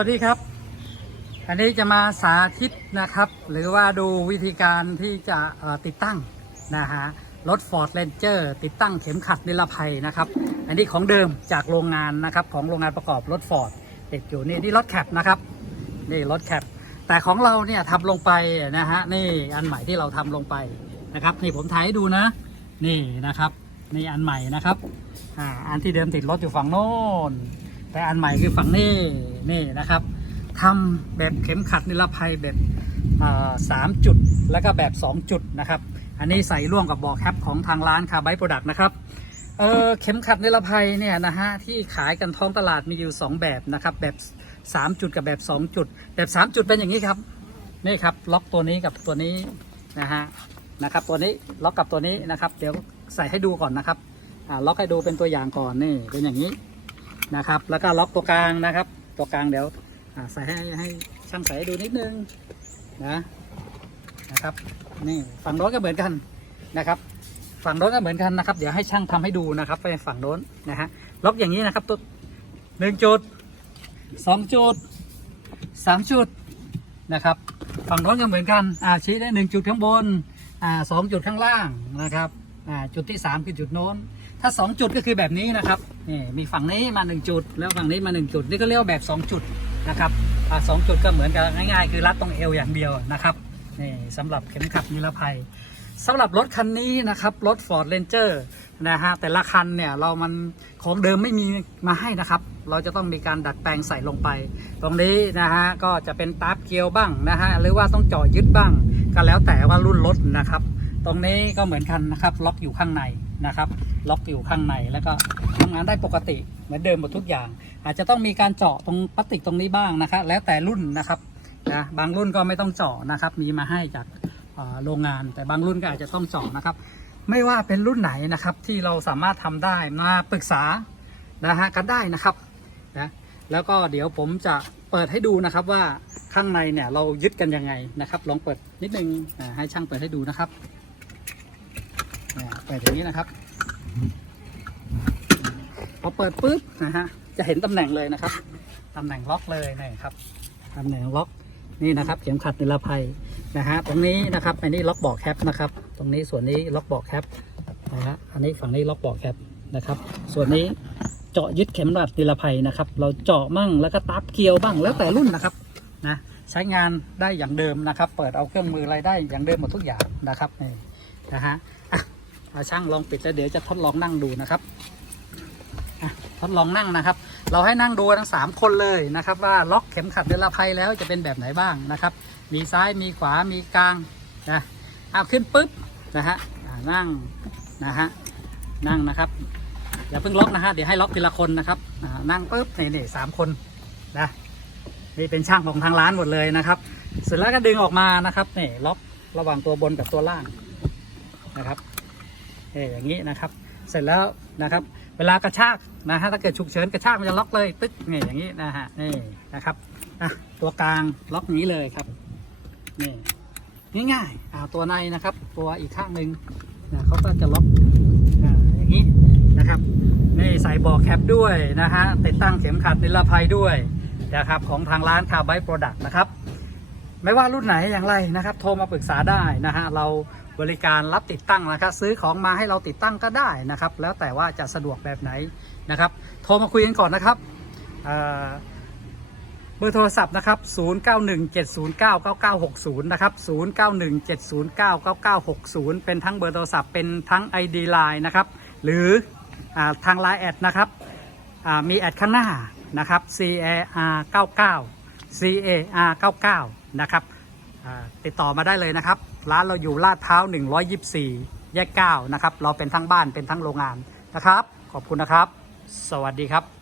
วัสดีครับ อันนี้จะมาสาธิตนะครับ หรือว่าดูวิธีการที่จะติดตั้งนะฮะรถ Ford Ranger ติดตั้งเข็มขัดนิรภัยนะครับ อันนี้ของเดิมจากโรงงานนะครับของโรงงานประกอบรถ Ford ติดอยู่นี่นี่รถแคปนะครับนี่รถแคปแต่ของเราเนี่ยทำลงไปนะฮะนี่อันใหม่ที่เราทำลงไปนะครับนี่ผมถ่ายให้ดูนะ นี่นะครับนี่อันใหม่นะครับอ่าอันที่เดิมติดรถอยู่ฝั่งโน้น แต่อันใหม่คือฝั่งนี้นี่นะครับทำแบบเข็มขัดนิรภัยแบบสามจุดแล้วก็แบบ 2 จุดนะครับ อันนี้ใส่ร่วมกับบอกแคปของทางร้านคาไบโปรดักต์นะครับเเข็มขัดนิรภัยเนี่ยนะฮะที่ขายกันท้องตลาดมีอยู่ 2 แบบนะครับแบบ 3 จุดกับแบบ 2 จุด แบบ 3 จุดเป็นอย่างนี้ครับนี่ครับล็อกตัวนี้กับตัวนี้นะฮะนะครับตัวนี้ล็อกกับตัวนี้นะครับ เดี๋ยวใส่ให้ดูก่อนนะครับล็อกให้ดูเป็นตัวอย่างก่อนนี่เป็นอย่างนี้ นะครับ แล้วก็ล็อกตัวกลางนะครับ ตัวกลางเดี๋ยวใส่ให้ให้ช่างใส่ดูนิดนึงนะนะครับนี่ฝั่งโน้นก็เหมือนกันนะครับฝั่งโน้นก็เหมือนกันนะครับ เดี๋ยวให้ช่างทำให้ดูนะครับ ไปฝั่งโน้นนะฮะล็อกอย่างนี้นะครับตัวหนึ่งจุดสองจุดสามจุดนะครับฝั่งโน้นก็เหมือนกันอ่าชี้ได้หนึ่งจุดข้างบนอ่าสองจุดข้างล่างนะครับ จุดที่สามคือจุดโน้น ถ้า 2 จุดก็คือแบบนี้นะครับนี่มีฝั่งนี้มา 1 จุด แล้วฝั่งนี้มา 1 จุด นี่ก็เรียกว่าแบบ 2 จุดนะครับสองจุดก็เหมือนกันง่ายๆ คือรัดตรงเอวอย่างเดียวนะครับนี่สำหรับเข็มขัดนิรภัยสำหรับรถคันนี้นะครับรถ Ford Ranger นะฮะแต่ละคันเนี่ยเรามันของเดิมไม่มีมาให้นะครับ เราจะต้องมีการดัดแปลงใส่ลงไป ตรงนี้นะฮะก็จะเป็นตาร์ฟเกียวบ้างนะฮะหรือว่าต้องเจาะยึดบ้างก็แล้วแต่ว่ารุ่นรถนะครับ ตรงนี้ก็เหมือนกันนะครับ ล็อกอยู่ข้างในนะครับ ล็อกอยู่ข้างในแล้วก็ทำงานได้ปกติเหมือนเดิมหมดทุกอย่าง อาจจะต้องมีการเจาะตรงพลาสติกตรงนี้บ้างนะครับ แล้วแต่รุ่นนะครับนะบางรุ่นก็ไม่ต้องเจาะนะครับ มีมาให้จากโรงงาน แต่บางรุ่นก็อาจจะต้องเจาะนะครับ ไม่ว่าเป็นรุ่นไหนนะครับที่เราสามารถทำได้มาปรึกษานะฮะกันได้นะครับนะแล้วก็เดี๋ยวผมจะเปิดให้ดูนะครับว่าข้างในเนี่ยเรายึดกันยังไงนะครับ ลองเปิดนิดนึงให้ช่างเปิดให้ดูนะครับ เปิดอย่างนี้นะครับ พอเปิดปุ๊บนะฮะจะเห็นตำแหน่งเลยนะครับตำแหน่งล็อกเลยนี่ครับตำแหน่งล็อกนี่นะครับเข็มขัดนิรภัยนะฮะตรงนี้นะครับอันนี้ล็อกบอกแคปนะครับ ตรงนี้ส่วนนี้ล็อกบอกแคปนะฮะอันนี้ฝั่งนี้ล็อกบอกแคปนะครับ ส่วนนี้เจาะยึดเข็มขัดนิรภัยนะครับ เราเจาะมั่งแล้วก็ตับเกลียวบ้างแล้วแต่รุ่นนะครับนะใช้งานได้อย่างเดิมนะครับ เปิดเอาเครื่องมืออะไรได้อย่างเดิมหมดทุกอย่างนะครับนี่นะฮะ ช่างลองปิดแล้วเดี๋ยวจะทดลองนั่งดูนะครับทดลองนั่งนะครับ เราให้นั่งดูทั้งสามคนเลยนะครับว่าล็อกเข็มขัดนิรภัยแล้วจะเป็นแบบไหนบ้างนะครับ มีซ้ายมีขวามีกลางนะเอาขึ้นปุ๊บนะฮะนั่งนะฮะนั่งนะครับอย่าเพิ่งล็อกนะฮะเดี๋ยวให้ล็อกทีละคนนะครับนั่งปุ๊บนี่นี่สามคนนะนี่เป็นช่างของทางร้านหมดเลยนะครับเสร็จแล้วก็ดึงออกมานะครับนี่ล็อกระหว่างตัวบนกับตัวล่างนะครับ อออย่างนี้นะครับ เสร็จแล้วนะครับ เวลากระชากนะฮะถ้าเกิดฉุกเฉินกระชากมันจะล็อกเลยตึ๊กนี่อย่างนี้นะฮะนี่นะครับอะตัวกลางล็อกอย่างนี้เลยครับนี่ง่ายๆอ่าตัวในนะครับ ตัวอีกข้างหนึ่งนะเขาก็จะล็อกอ่าอย่างนี้นะครับนี่ใส่บอกแคปด้วยนะฮะติดตั้งเข็มขัดนิรภัยด้วยนะครับของทางร้านคาร์ไบโปรดักต์นะครับ ไม่ว่ารุ่นไหนอย่างไรนะครับ โทรมาปรึกษาได้นะฮะเราบริการรับติดตั้งนะครับ ซื้อของมาให้เราติดตั้งก็ได้นะครับ แล้วแต่ว่าจะสะดวกแบบไหนนะครับ โทรมาคุยกันก่อนนะครับเเบอร์โทรศัพท์นะครับ 0917099960 นะครับ 0917099960 เป็นทั้งเบอร์โทรศัพท์ เป็นทั้ง ID Line นะครับ หรืออทาง Line แอดนะครับ มีแอดข้างหน้านะครับ CAR 99 CAR 99 นะครับติดต่อมาได้เลยนะครับ ร้านเราอยู่ลาดพร้าว 124 แยก 9 นะครับ เราเป็นทั้งบ้านเป็นทั้งโรงงานนะครับ ขอบคุณนะครับ สวัสดีครับ